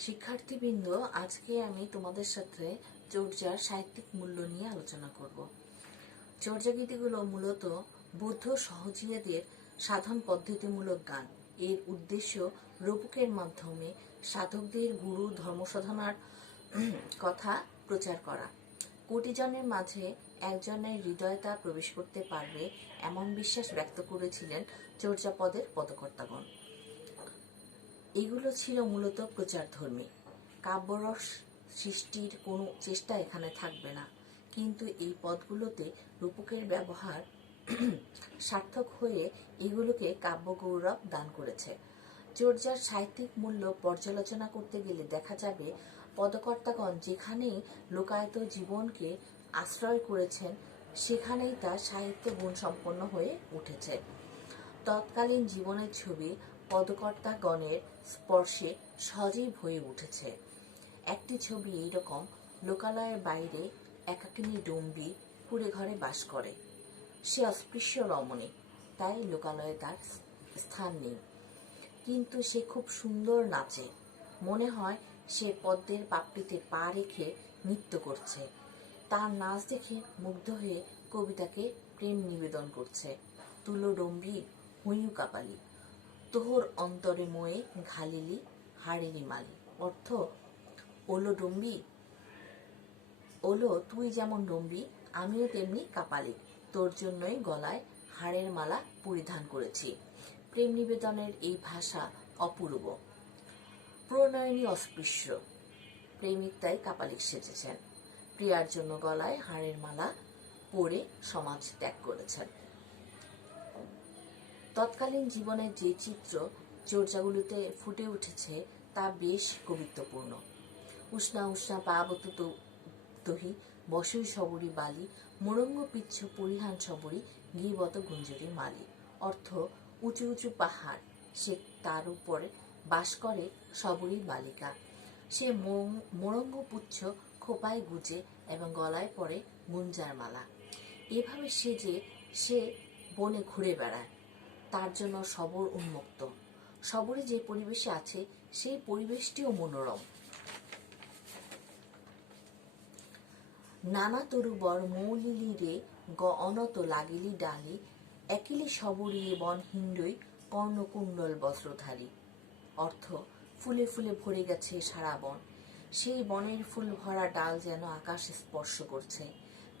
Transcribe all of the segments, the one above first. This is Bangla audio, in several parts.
শিক্ষার্থীবৃন্দ, আজকে আমি তোমাদের সাথে চর্যার সাহিত্যিক মূল্য নিয়ে আলোচনা করব। চর্যা গীতিগুলো মূলত বৌদ্ধ সহজিয়াদের সাধন পদ্ধতিমূলক গান। এর উদ্দেশ্য রূপকের মাধ্যমে সাধকদের গুরু ধর্মসাধনার কথা প্রচার করা। কোটি জনের মাঝে একজনের হৃদয়তা প্রবেশ করতে পারবে এমন বিশ্বাস ব্যক্ত করেছিলেন চর্যাপদের পদকর্তাগণ। এগুলো ছিল মূলত প্রচারধর্মী। কাব্যরস সৃষ্টির কোনো চেষ্টা এখানে থাকবে না, কিন্তু এই পদগুলোতে রূপকের ব্যবহার সার্থক হয়ে এগুলোকে কাব্যগৌরব দান করেছে। চর্যার সাহিত্যিক মূল্য পর্যালোচনা করতে গেলে দেখা যাবে পদকর্তাগণ যেখানেই লোকায়ত জীবনকে আশ্রয় করেছেন সেখানেই তা সাহিত্য গুণসম্পন্ন হয়ে উঠেছে। তৎকালীন জীবনের ছবি পদকর্তাগণের স্পর্শে সজীব হয়ে উঠেছে। একটি ছবি এইরকম: লোকালয়ের বাইরে একাকিনী ডম্বী কুড়ে ঘরে বাস করে। সে অস্পৃশ্য রমণী, তাই লোকালয়ে তার স্থান নেই, কিন্তু সে খুব সুন্দর নাচে। মনে হয় সে পদ্মের পাপড়িতে পা রেখে নৃত্য করছে। তার নাচ দেখে মুগ্ধ হয়ে কবিতাকে প্রেম নিবেদন করছে। তুলো ডম্বী হুঁয়ু কাপালি, তোহর অন্তরে মোয়ে ঘালিলি হাড়েরি মালি। অর্থ: ওলো ডম্বী, ওলো তুই যেমন ডম্বী, আমিও তেমনি কাপালি, তোর জন্যই গলায় হাড়ের মালা পরিধান করেছি। প্রেম নিবেদনের এই ভাষা অপূর্ব। প্রণয়নী অস্পৃশ্য, প্রেমিক তাই কাপালিক সেজেছেন। প্রিয়ার জন্য গলায় হাড়ের মালা পরে সমাজ ত্যাগ করেছেন। তৎকালীন জীবনের যে চিত্র চর্যাগুলিতে ফুটে উঠেছে তা বেশ কবিত্বপূর্ণ। উষ্ণা উষ্ণা পাবত তহি বসই সবরি বালি, মোরঙ্গ পিচ্ছ পরিহান সবরি গিবত গুঞ্জরি মালি। অর্থ: উঁচু উঁচু পাহাড়, সে তার উপরে বাস করে সবরি বালিকা। সে মোরঙ্গ পুচ্ছ খোপায় গুজে এবং গলায় পরে গুঞ্জার মালা। এভাবে সেজে সে বনে ঘুরে বেড়ায়। তার জন্য সবর উন্মুক্ত। সবরে যে পরিবেশে আছে সেই পরিবেশটিও মনোরম। নানা তরুবর মৌলিলি রে গ অনত লাগিলি ডালি, একিলি সবরি বন হিন্ডই কর্ণকুণ্ডল বস্ত্রধারী। অর্থ: ফুলে ফুলে ভরে গেছে সারা বন, সেই বনের ফুল ভরা ডাল যেন আকাশ স্পর্শ করছে।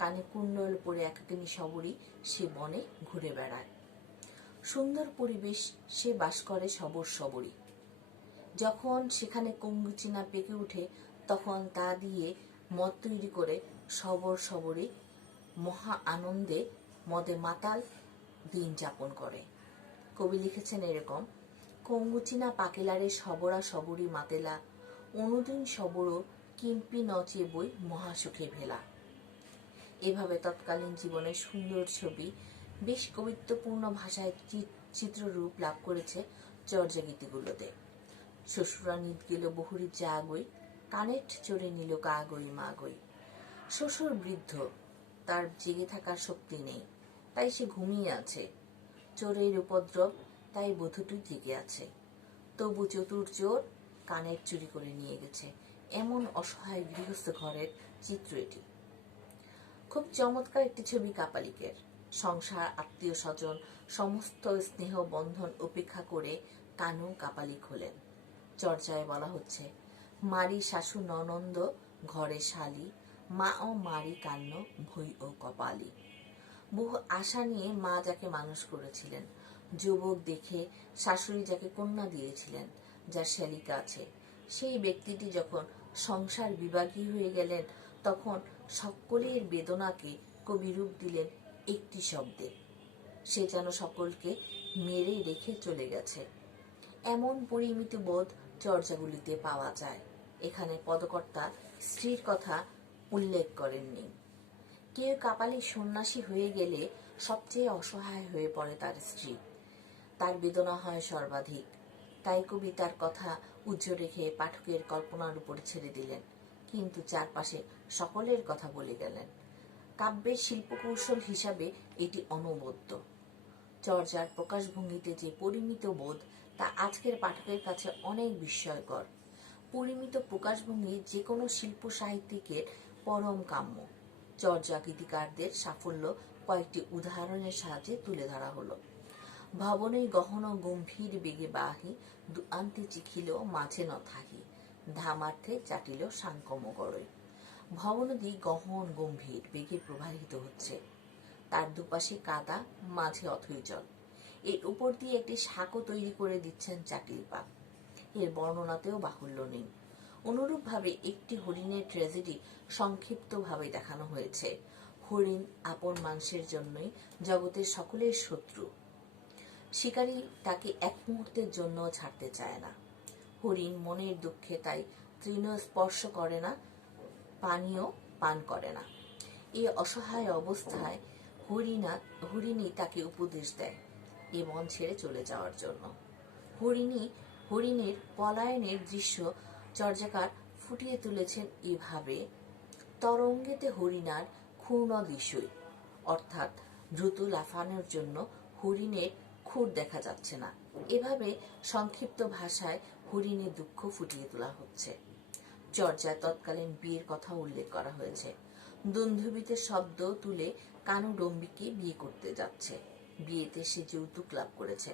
কানে কুণ্ডল পরে একাকিনী সবরি সে বনে ঘুরে বেড়ায়। সুন্দর পরিবেশ, সে বাস করে সবর সবরী। যখন সেখানে কঙ্গুচিনা পেকে উঠে তখন তা দিয়ে মদ তৈরি করে সবর সবরী মহা আনন্দে মদে মাতাল দিন যাপন করে। কবি লিখেছেন এরকম: কঙ্গুচিনা পাকেলারে সবরা সবরী মাতেলা, অনুদিন সবর কিম্পি নচে বই মহাসুখে ভেলা। এভাবে তৎকালীন জীবনের সুন্দর ছবি বেশ কবিত্বপূর্ণ ভাষায় চিত্ররূপ লাভ করেছে চর্যা গীতিগুলোতে। শ্বশুরা নিত গেল বহুরি যা গই, কানেট চড়ে নিল কা গই মা গই। শ্বশুর বৃদ্ধ, তার জেগে থাকার শক্তি নেই, তাই সে ঘুমিয়ে আছে। চোরের উপদ্রব, তাই বধূটি জেগে আছে। তবু চতুর চোর কানের চুরি করে নিয়ে গেছে। এমন অসহায় গৃহস্থ ঘরের চিত্র এটি। খুব চমৎকার একটি ছবি কাপালিকের। সংসার, আত্মীয় স্বজন, সমস্ত স্নেহ বন্ধন উপেক্ষা করে কানু কাপালিক হলেন। চর্যায় বলা হচ্ছে: মারি শাশু ননন্দ ঘরে শালি, মা ও মারি কান্ন ভই ও কপালি। বহু আশা নিয়ে মা যাকে মানুষ করেছিলেন, যুবক দেখে শাশুড়ি যাকে কন্যা দিয়েছিলেন, যার শ্যালিকা আছে, সেই ব্যক্তিটি যখন সংসার বিভাগী হয়ে গেলেন তখন সকলের বেদনাকে কবি রূপ দিলেন একটি শব্দে। সে যেন সকলকে মেরে রেখে চলে গেছে। এমন পরিমিত বোধ চর্যাগুলিতে পাওয়া যায়। এখানে পদকর্তা স্ত্রীর কথা উল্লেখ করেননি। কেউ কাপালি সন্ন্যাসী হয়ে গেলে সবচেয়ে অসহায় হয়ে পড়ে তার স্ত্রী। তার বেদনা হয় সর্বাধিক। তাই কবি তার কথা উজ্জ্বল রেখে পাঠকের কল্পনার উপরে ছেড়ে দিলেন, কিন্তু চারপাশে সকলের কথা বলে গেলেন। কাব্যের শিল্পকৌশল হিসাবে এটি অনবদ্য। চর্যার প্রকাশভঙ্গিতে যে পরিমিত বোধ তা আজকের পাঠকের কাছে অনেক বিস্ময়কর। পরিমিত প্রকাশভঙ্গি যে কোনো শিল্প সাহিত্যিকের পরম কাম্য। চর্যা গীতিকারদের সাফল্য কয়েকটি উদাহরণের সাহায্যে তুলে ধরা হলো। ভবনের গহন গম্ভীর বেগে বাহি, দুআন্তে চিখিল মাঝে ন থাকি, ধামার্থে চাটিল সাংকম গড়ই। ভবনদী গহন গম্ভীর বেগে প্রবাহিত হচ্ছে, তার দুপাশে কাদা, মাঝে অথই জল। এর উপর দিয়ে একটি সাঁকো তৈরি করে দিচ্ছেন চাটিল পাক। এর বর্ণনাতেও বাহুল্য নেই। অনুরূপভাবে একটি হরিণের ট্র্যাজেডি সংক্ষিপ্তভাবে দেখানো হয়েছে। হরিণ আপন মাংসের জন্যই জগতের সকলের শত্রু। শিকারী তাকে এক মুহূর্তের জন্য ছাড়তে চায় না। হরিণ মনের দুঃখে তাই তৃণ স্পর্শ করে না, পানীয় পান করে না। এই অসহায় অবস্থায় হরিণী তাকে উপদেশ দেয় এ বন ছেড়ে চলে যাওয়ার জন্য। হরিণের পলায়নের দৃশ্য চর্যাকার ফুটিয়ে তুলেছেন এভাবে: তরঙ্গেতে হরিণার ক্ষুণ্ণ দৃশ্যই, অর্থাৎ দ্রুত লাফানোর জন্য হরিণের খুর দেখা যাচ্ছে না। এভাবে সংক্ষিপ্ত ভাষায় হরিণের দুঃখ ফুটিয়ে তোলা হচ্ছে। চর্যায় তৎকালীন বিয়ের কথা উল্লেখ করা হয়েছে। দুন্ধুবিতে শব্দ তুলে কানু ডম্বিকে বিয়ে করতে যাচ্ছে। বিয়েতে সে যৌতুক লাভ করেছে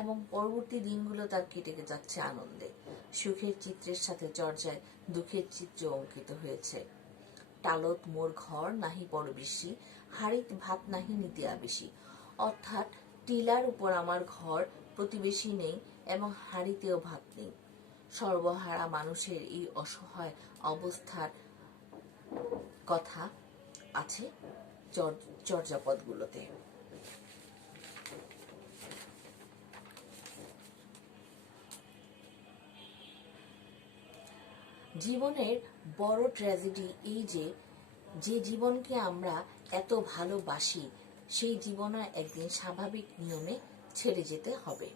এবং পরবর্তী দিনগুলো তার কেটে যাচ্ছে আনন্দে। সুখের চিত্রের সাথে চর্যায় দুঃখের চিত্র অঙ্কিত হয়েছে। টালত মোর ঘর নাহি পরবেশী, হাড়িত ভাত নাহি নিতে আবেশী, অর্থাৎ টিলার উপর আমার ঘর, প্রতিবেশী নেই এবং হাড়িতেও ভাত নেই। সর্বহারা মানুষের এই অসহায় অবস্থার কথা আছে চর্যাপদগুলোতে। জীবনের বড় ট্র্যাজেডি এই যে জীবনকে আমরা এত ভালোবাসি সেই জীবনে একদিন স্বাভাবিক নিয়মে ছেড়ে যেতে হবে।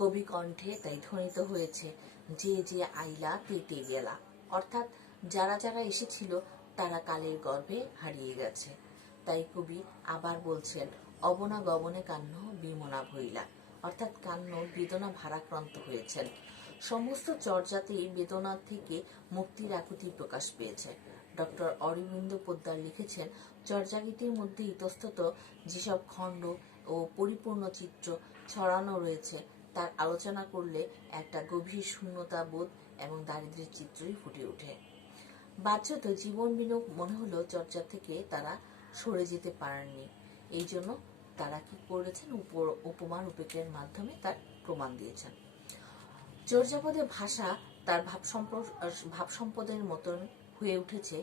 কবি কণ্ঠে তাই ধ্বনিত হয়েছে যে আইলা তেতে গেলা, অর্থাৎ যারা যারা এসেছিল তারা কালের গর্ভে হারিয়ে গেছে। তাই কবি আবার বলছেন অবনা গবনে কান্ন বিমনা ভইলা, অর্থাৎ কান্ন বেদনা ভারাক্রান্ত হয়েছেন। সমস্ত চর্যাতেই বেদনার থেকে মুক্তির আকুতি প্রকাশ পেয়েছে। ডক্টর অরবিন্দ পোদ্দার লিখেছেন, চর্যাগীতির মধ্যে ইতস্তত যেসব খণ্ড ও পরিপূর্ণ চিত্র ছড়ানো রয়েছে তার আলোচনা করলে একটা গভীর শূন্যতা বোধ এবং দারিদ্র্যের চিত্রই ফুটে ওঠে। বাহ্যত জীবন বিনোদ মনে হলো চর্চা থেকে তারা সরে যেতে পারেননি। এই জন্য তারা কি করেছেন, উপমা রূপকের মাধ্যমে তার প্রমাণ দিয়েছেন। চর্যাপদের ভাষা তার ভাব সম্পদের মতন হয়ে উঠেছে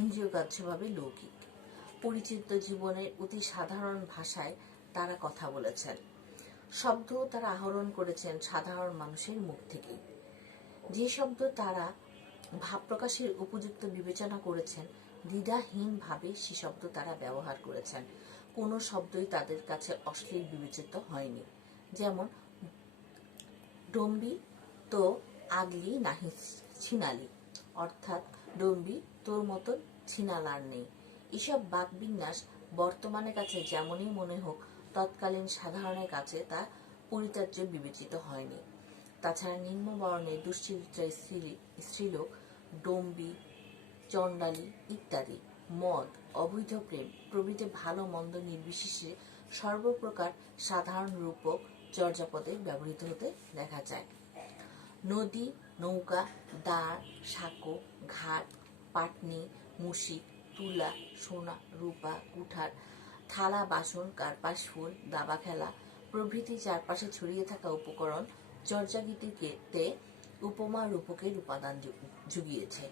ইন্দ্রিয়গ্রাহ্যভাবে লৌকিক। পরিচিত জীবনের অতি সাধারণ ভাষায় তারা কথা বলেছেন। শব্দ তারা আহরণ করেছেন সাধারণ মানুষের মুখ থেকেই। যে শব্দ তারা ভাব প্রকাশের উপযুক্ত বিবেচনা করেছেন, দ্বিধাহীনভাবে সে শব্দ তারা ব্যবহার করেছেন। কোনো শব্দই তাদের কাছে অশ্লীল বিবেচিত হয়নি। যেমন ডম্বি তো আগলি নাহি ছিনালি, অর্থাৎ ডম্বি তোর মতন ছিনালার নেই। এসব বাকবিন্যাস বর্তমানের কাছে যেমনই মনে হোক, তৎকালীন সাধারণের কাছে তা পরিত্যাজ্য বিবেচিত হয়নি। তাছাড়া নিম্নবর্ণের দুশ্চরিত্রা স্ত্রীলোক, ডম্বি, চণ্ডালী ইত্যাদি, মদ, অবৈধ প্রেম প্রভৃতি ভালো মন্দ নির্বিশেষে সর্বপ্রকার সাধারণ রূপক চর্যাপদে ব্যবহৃত হতে দেখা যায়। নদী, নৌকা, দাঁড়, সাঁকো, ঘাট, পাটনি, মুশিক, তুলা, সোনা, রূপা, কুঠার, থালা, বাসন, কার্পাস, ফুল, দাবা খেলা প্রভৃতি চারপাশে ছড়িয়ে থাকা উপকরণ চর্যাগীতিতে উপমা রূপকের উপাদান জুগিয়েছে।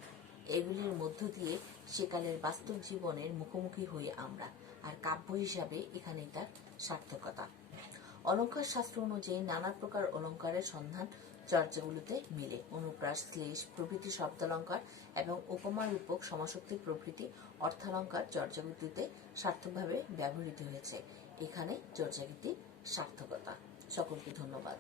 এগুলির মধ্য দিয়ে সেকালের বাস্তব জীবনের মুখোমুখি হই আমরা, আর কাব্য হিসাবে এখানেই তার সার্থকতা। অলঙ্কার শাস্ত্র অনুযায়ী নানা প্রকার অলঙ্কারের সন্ধান চর্যাগুলোতে মিলে। অনুপ্রাস, শ্লেষ প্রভৃতি শব্দালঙ্কার এবং উপমা রূপক, সমাসক্তি প্রভৃতি অর্থালঙ্কার চর্যাগীতিতে সার্থকভাবে ব্যবহৃত হয়েছে। এখানে চর্যাগীতির সার্থকতা। সকলকে ধন্যবাদ।